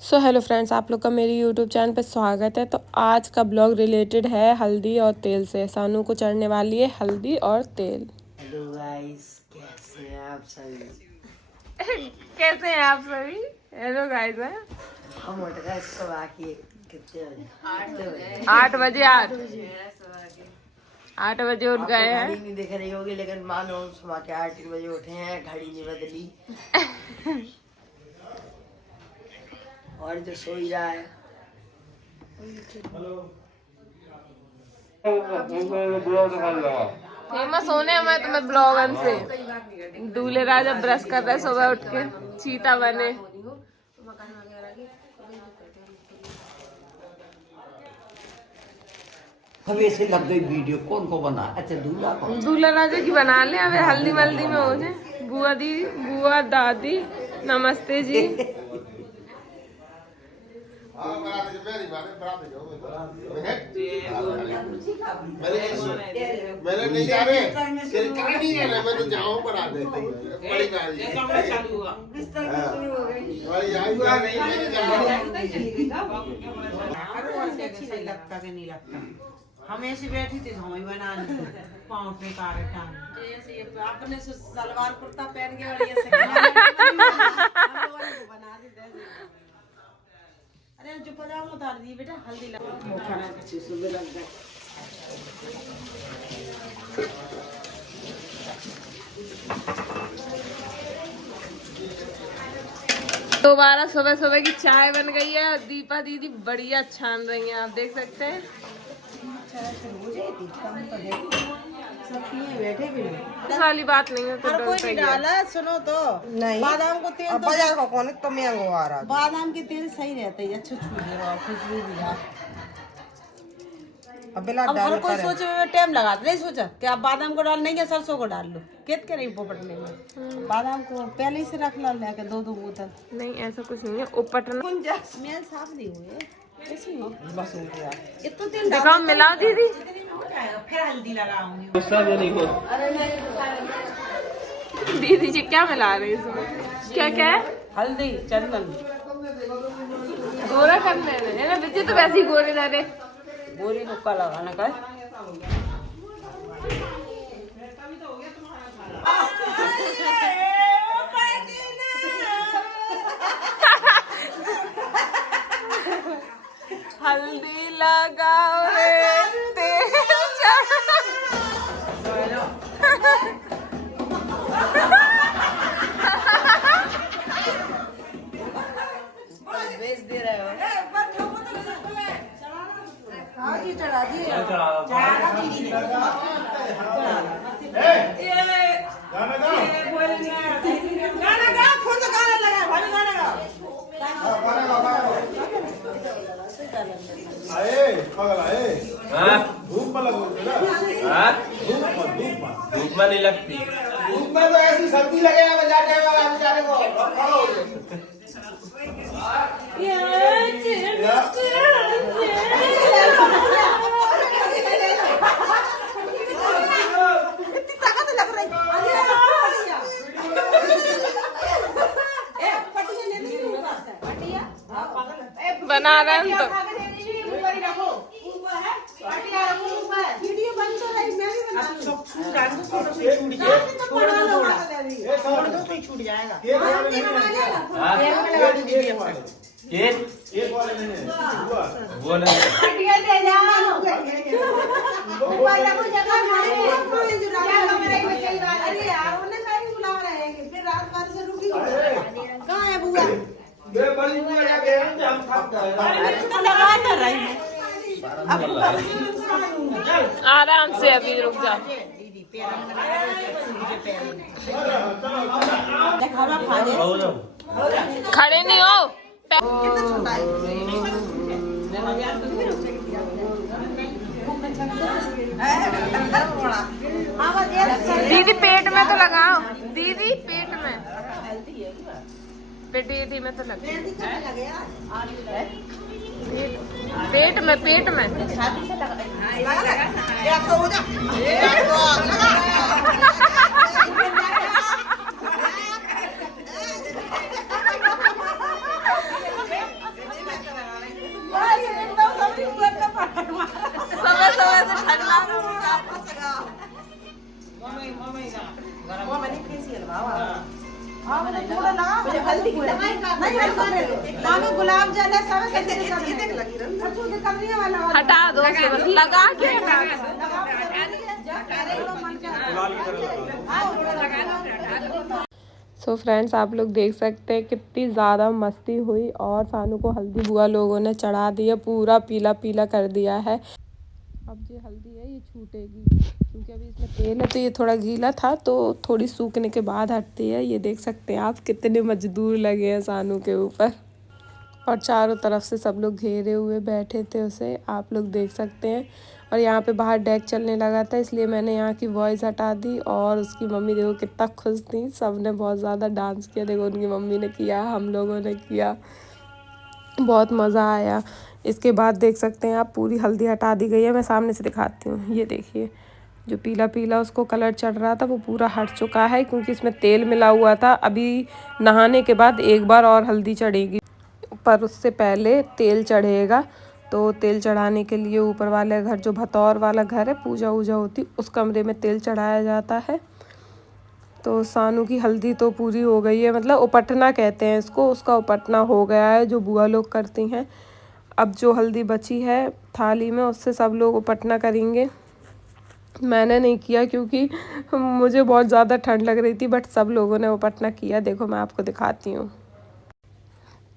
So hello friends, आप लोग का मेरी यूट्यूब चैनल पे स्वागत है। तो आज का ब्लॉग रिलेटेड है हल्दी और तेल से। सानू को चढ़ने वाली है हल्दी और तेल। हेलो गाइस, कैसे हैं आप सभी? कैसे हैं आप सभी? हेलो गाइस है। हम उठ गए सुबह के कितने बजे? 8 बजे 8 बजे उठ गए घड़ी हैं। नहीं दिख रही होगी, लेकिन मानो सुबह के 8 बजे उठे हैं, घड़ी नहीं बदली। और जो सो ही रहा है। फेमस होने में तुम्हें ब्लॉगन से। दूल्हे राजा ब्रश कर रहे सुबह उठ के, चीता बने। हमें से लग गई वीडियो, कौन को बना? अच्छा, दूल्हा को। दूल्हा राजा की बना ले। अबे हल्दी मल्दी में हो जाए। बुआ दी, बुआ दादी, नमस्ते जी। मैंने नहीं जाने नहीं है ना, मैं तो जाऊँ बना देती बड़ी बात ये चालू हुआ सही लगता कि नहीं लगता। हम ऐसे बैठी थी, हम ही बना ली पाँव पे कारे टांग अपने सलवार कुर्ता पहन के और ये से बना दी। अरे जो पजामा उतार दी बेटा, हल्दी लगा सुबह लग गए। दोबारा सुबह सुबह की चाय बन गई है और दीपा दीदी बढ़िया छान रही हैं, आप देख सकते हैं। इस वाली बात नहीं है तो कोई नहीं डाला, सुनो तो नहीं। बादाम को तेल बाजार को कौन तो महंगो आ रहा। बादाम के तेल सही रहता है, अच्छा छूटेगा, खुशबू भी है। अब हर कोई सोचे में टाइम लगा, नहीं सोचा कि आप बादाम को डाल नहीं या सरसों को डाल लो, खेत के नहीं पोपटने में। बादाम को पहले ही से रख ला लेके दो बोतल। नहीं, ऐसा कुछ नहीं है। उपटना स्मेल साफ नहीं हुए ऐसी हो, बस हो गया। इतना तेल दिखाओ, मिलाओ दीदी। फिर हल्दी लगाऊंगी। दीदी जी क्या मिला रही है इसमें? क्या क्या है? हल्दी चंदन गोरा करने में है ना बच्चे, तो वैसे ही गोरे दारे। गोरी हुक्का लगाना का। हल्दी लगाओ रे तेल बेच दे रहे हो। चढ़ा दिए धूप में नहीं लगती, धूप में तो ऐसी सर्दी लगेगा बेचारे को। बना रहे हैं तो छूट जाएगा। वो नहीं आराम से, अभी रुक जाओ। खड़े नहीं हो। दीदी पेट में तो लगाओ, दीदी पेट में, दीदी में तो लगा, पेट में, पेट में। मामे गुलाब जल है सब हटा दो लगा के सो फ्रेंड्स आप लोग देख सकते हैं कितनी ज़्यादा मस्ती हुई और सानू को हल्दी बुआ लोगों ने चढ़ा दिया, पूरा पीला पीला कर दिया है। अब जो हल्दी है ये छूटेगी क्योंकि अभी इसमें तेल है तो ये थोड़ा गीला था तो थोड़ी सूखने के बाद हटती है। ये देख सकते हैं आप कितने मजदूर लगे हैं सानू के ऊपर और चारों तरफ से सब लोग घेरे हुए बैठे थे उसे, आप लोग देख सकते हैं। और यहाँ पे बाहर डेक चलने लगा था इसलिए मैंने यहाँ की वॉइस हटा दी और उसकी मम्मी देखो कितना खुश थी, सब ने बहुत ज़्यादा डांस किया। देखो उनकी मम्मी ने किया, हम लोगों ने किया, बहुत मज़ा आया। इसके बाद देख सकते हैं आप पूरी हल्दी हटा दी गई है। मैं सामने से दिखाती हूँ, ये देखिए जो पीला पीला उसको कलर चढ़ रहा था वो पूरा हट चुका है क्योंकि इसमें तेल मिला हुआ था। अभी नहाने के बाद एक बार और हल्दी चढ़ेगी पर उससे पहले तेल चढ़ेगा। तो तेल चढ़ाने के लिए ऊपर वाले घर जो भतौर वाला घर है पूजा वूजा होती उस कमरे में तेल चढ़ाया जाता है। तो सानू की हल्दी तो पूरी हो गई है, मतलब उपटना कहते हैं इसको, उसका उपटना हो गया है जो बुआ लोग करती हैं। अब जो हल्दी बची है थाली में उससे सब लोग उपटना करेंगे। मैंने नहीं किया क्योंकि मुझे बहुत ज़्यादा ठंड लग रही थी बट सब लोगों ने उपटना किया। देखो मैं आपको दिखाती हूँ।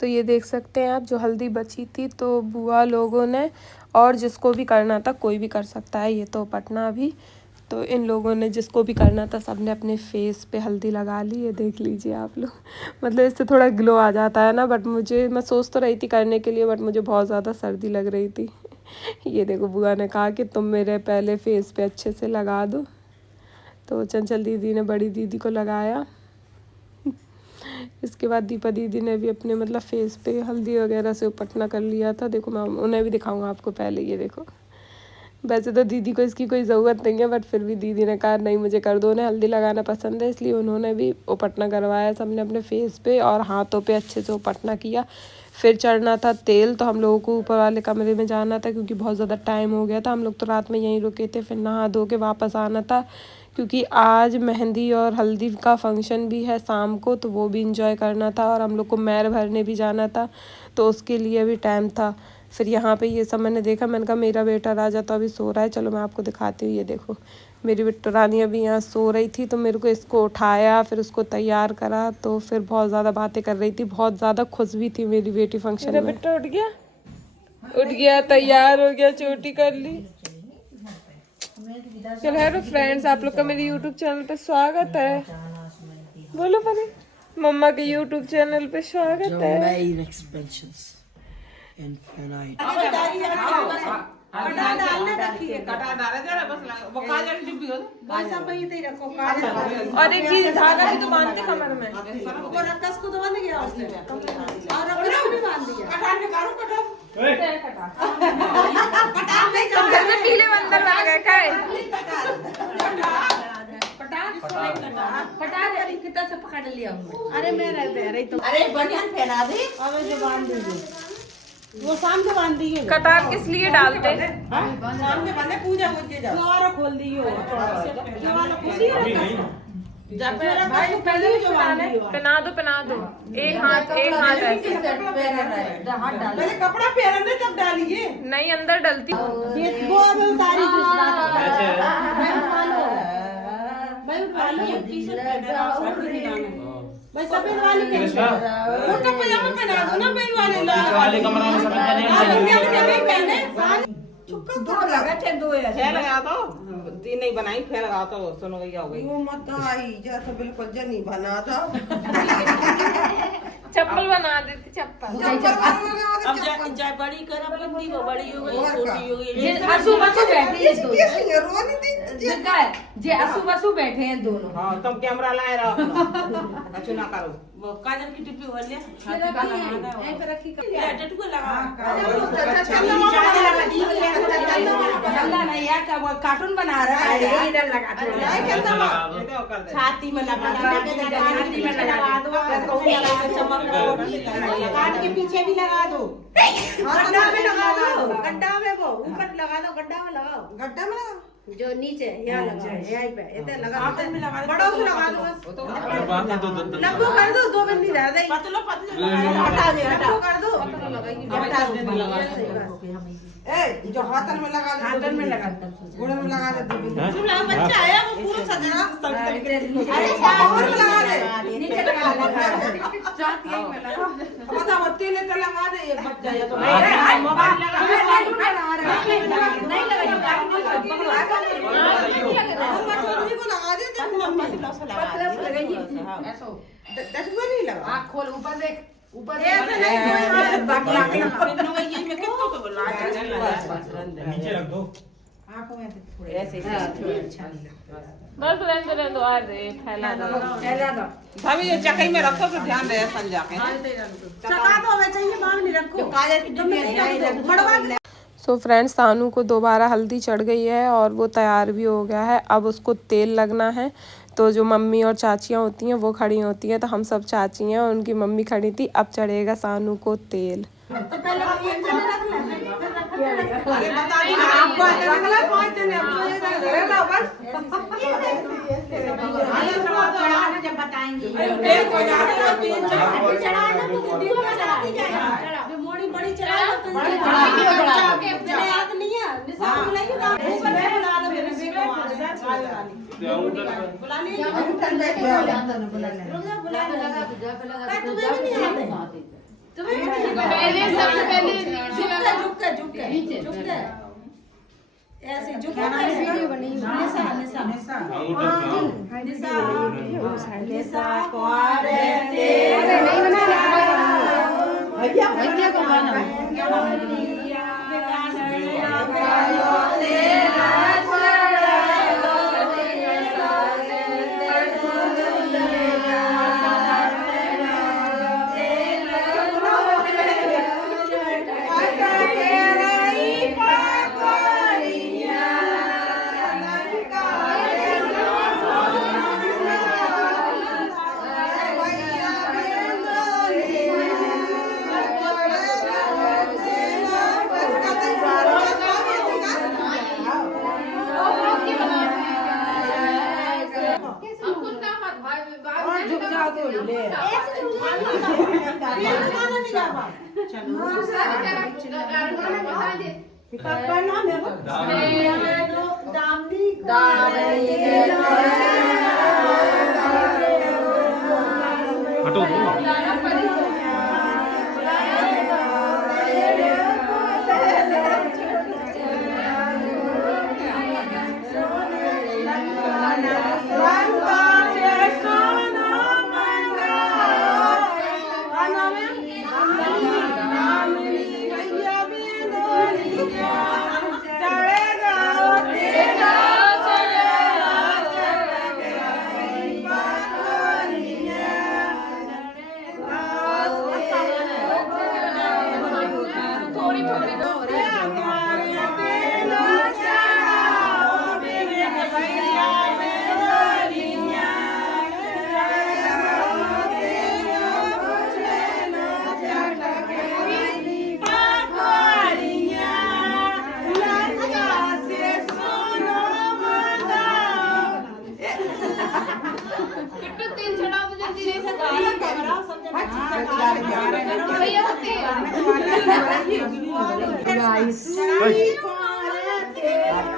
तो ये देख सकते हैं आप जो हल्दी बची थी तो बुआ लोगों ने, और जिसको भी करना था कोई भी कर सकता है ये तो उपटना भी, तो इन लोगों ने जिसको भी करना था सब ने अपने फेस पे हल्दी लगा ली। ये देख लीजिए आप लोग, मतलब इससे थोड़ा ग्लो आ जाता है ना। बट मैं सोच तो रही थी करने के लिए बट मुझे बहुत ज़्यादा सर्दी लग रही थी। ये देखो बुआ ने कहा कि तुम मेरे पहले फेस पे अच्छे से लगा दो, तो चंचल दीदी ने बड़ी दीदी को लगाया। इसके बाद दीपा दीदी ने भी अपने मतलब फेस पे हल्दी वगैरह से उपटना कर लिया था। देखो मैं उन्हें भी दिखाऊंगा आपको। पहले ये देखो, वैसे तो दीदी को इसकी कोई ज़रूरत नहीं है बट फिर भी दीदी ने कहा नहीं मुझे कर दो, उन्हें हल्दी लगाना पसंद है इसलिए उन्होंने भी उपटना करवाया सबने अपने फेस पे और हाथों पे अच्छे से उपटना किया। फिर चढ़ना था तेल, तो हम लोगों को ऊपर वाले कमरे में जाना था क्योंकि बहुत ज़्यादा टाइम हो गया था। हम लोग तो रात में यहीं रुके थे, फिर नहा धो के वापस आना था क्योंकि आज मेहंदी और हल्दी का फंक्शन भी है शाम को, तो वो भी इंजॉय करना था और हम लोग को मैर भरने भी जाना था तो उसके लिए भी टाइम था। फिर यहाँ पे ये सब मैंने देखा, मैंने कहा मेरा बेटा राजा तो अभी सो रहा है, चलो मैं आपको दिखाती हूँ। ये देखो मेरी बिट्टू रानी अभी यहाँ सो रही थी तो मेरे को इसको उठाया, फिर उसको तैयार करा, तो फिर बहुत ज़्यादा बातें कर रही थी, बहुत ज़्यादा खुश भी थी मेरी बेटी फंक्शन में। बेटा उठ गया तैयार हो गया, चोटी कर ली। चलो हेलो फ्रेंड्स, आप लोग का मेरे यूट्यूब चैनल पे स्वागत है। बोलो पहले, मम्मा के यूट्यूब चैनल पे स्वागत है। और एक चीज धागा भी तो बांधते कमर में, रक्कस को तो बांध गया उसने और रक्कस को भी बांध दिया। घर में पीले बंदर आ गए काय कितना से पकड़ लिया। अरे मैं रहते रही तो अरे बनियान पहना दे और जो बांध दीजिए वो शाम को बांध दिए। कटार किस लिए डालते? शाम में बांधे पूजा होती है। द्वारा खोल दियो द्वारा खोल दियो जब भाई पहले भी पहना दो एक हाथ ऐसे हाथ डाल पहले कपड़ा पहनने तब डालिए, नहीं अंदर डलती ये वो सारी भाई सफेद वाली कुर्ता पजामा पहना दो ना, भाई वाले लाल वाले कमरा में सफेद पहने दो लगा थे दो है लगा तो तीन नहीं बनाई फिर लगा तो सुनो गई हो गई वो मत आई जा तो बिल्कुल जनी बना था। चप्पल बना देती चप्पल अब जा बड़ी कर अपनी वो बड़ी हो गई छोटी हो गई। ये असु बसु बैठे हैं दोनों जगह है जे असु बसु बैठे हैं दोनों। हां तुम कैमरा लाए रहो अपना कछु ना करो। वो काजल की टिप्पी वाले छाती का लगाना है ऐसे रखी कर टटू को लगा चलना नहीं यार का वो कार्टून बना रहा है इधर लगा दो छाती में लगा दो चमक काट के पीछे भी लगा दो। गड्ढा में लगा दो, गड्ढा में वो ऊपर लगा दो, गड्ढा में लगाओ, गड्ढा में लगा जो नीचे यहाँ लगाओ, यहीं पे इधर लगा दो, बड़ों से लगा दो बस, लंबू कर दो, 2 बिंदी रह गई, पतलो लंबू कर दो, ए जो हाथन में लगा ले, हाथन में लगा दो, गुड़न में लगा दे, बच्चा है वो पूरा सजना, अरे पावर में लगा दे, नीचे लगा दो, बता बत्ती ले तो लगा दे एक बच्चा या तो मोबाइल लगा, नहीं बच्चों को लगा दे, डस्टबिन नहीं लगा, आँख खोल ऊपर देख, ऊपर ऐसे नहीं कोई बात ये में कितना को नीचे रख दो। आंखों में ऐसे बस रहने दो, अरे फैला दो। भाभी ये चकई में रखो तो ध्यान रहे संजा के चका दो, मैं चाहिए मांग नहीं रखो, काजल की डब्बी मड़वा के सो फ्रेंड्स, सानू को दोबारा हल्दी चढ़ गई है और वो तैयार भी हो गया है। अब उसको तेल लगना है। तो जो मम्मी और चाचियाँ होती हैं वो खड़ी होती हैं, तो हम सब चाची हैं और उनकी मम्मी खड़ी थी। अब चढ़ेगा सानू को तेल। ऐसे झुका वीडियो बनी निशा निशा निशा निशा कोरे तेरे नहीं बना भैया भैया को गाना हटो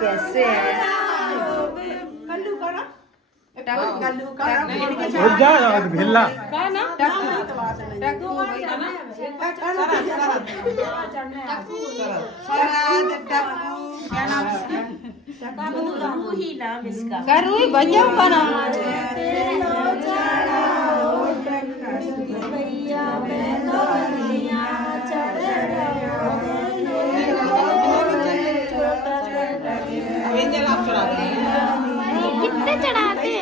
कैसे रुक जा भिल्ला करूँ भैया का नाम कितने चढ़ाते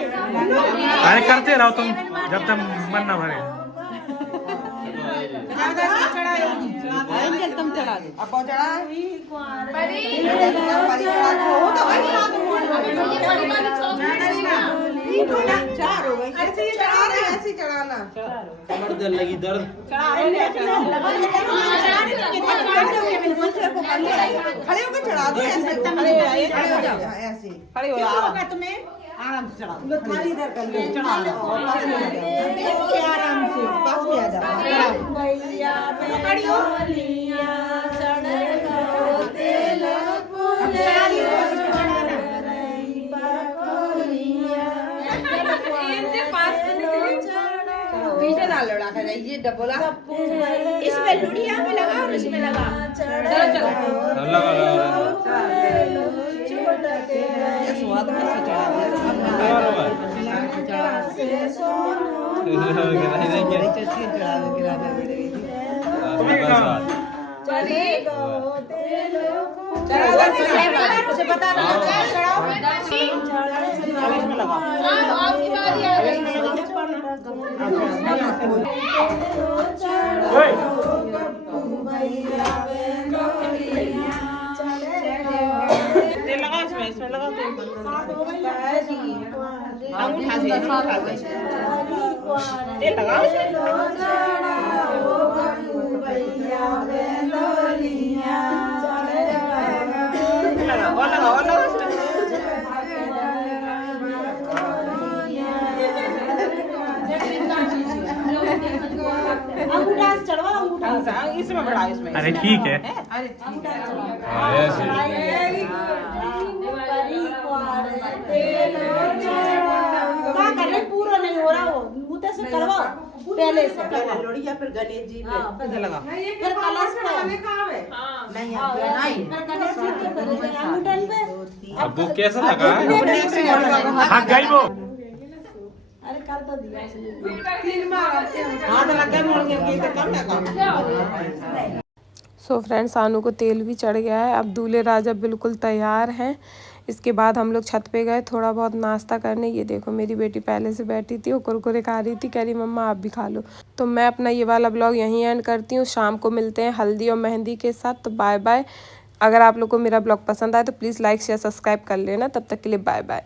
अरे करते रहो तुम जब तक मन ना भरे। तुम चढ़ा दे अब चढ़ा ऐसे चढ़ाना दर्द लगी दर्द ऐसे खड़ी हो क्या आराम होगा तुम्हें? आराम से चढ़ाओ। थाली इधर कर लो, चढ़ाओ और पास में आ जाओ। आराम से पास में आ जाओ। पकड़ियो। पीछे ना लड़ा कर ये डबोला इसमें लुड़िया में लगा और इसमें लगा चलो चलो लगा ये स्वाद में से चढ़ा उसे बता दो चढ़ाओ इसमें लगा आपकी बारी आ गई तेल लगा इसमें लगा तेल अंगूठा से तेल लगा लगा अंगूठा से चढ़वाओ, अंगूठा से। इसमें बढ़ा इसमें अरे ठीक है क्या कर रहे? पूरा नहीं हो रहा वो मुद्दे से चढ़वाओ पहले से लोड़िया फिर गणेश जी पे लगा फिर कलश पे नहीं नहीं फिर गणेश जी पे अंगूठन पे अब वो कैसा लगा हाँ गई वो अरे कर तो दिया हाँ तो लग गया मोड़ के कम है कम सो फ्रेंड्स सानू को तेल भी चढ़ गया है। अब दूल्हे राजा बिल्कुल तैयार हैं। इसके बाद हम लोग छत पे गए थोड़ा बहुत नाश्ता करने। ये देखो मेरी बेटी पहले से बैठी थी, वो कुरकुरे खा रही थी, कह रही मम्मा आप भी खा लो। तो मैं अपना ये वाला ब्लॉग यहीं एंड करती हूँ। शाम को मिलते हैं हल्दी और मेहंदी के साथ। तो बाय बाय। अगर आप लोग को मेरा ब्लॉग पसंद आए तो प्लीज़ लाइक शेयर सब्सक्राइब कर लेना। तब तक के लिए बाय बाय।